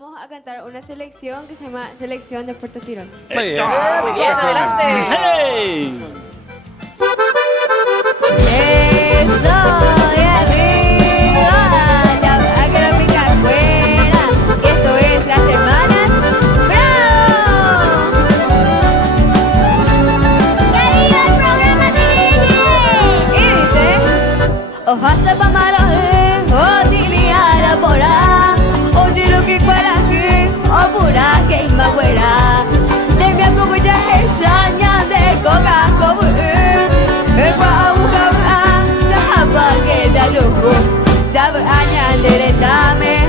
vamos a cantar una selección que se llama Selección de Puerto Tirón. Muy bien. Muy bien, adelante. ¡Hey! Estoy arriba, ya va que lo pica afuera. Esto es las hermanas Bravo. ¡Querido el programa de! Y dice: Ojalá pa' malos o tiliara por ahí, o de lo que cuela que, o pura que es más buena. De mi apoyo ya extraña de coca como el guau, que ya yo, ya voy a añadir el dame.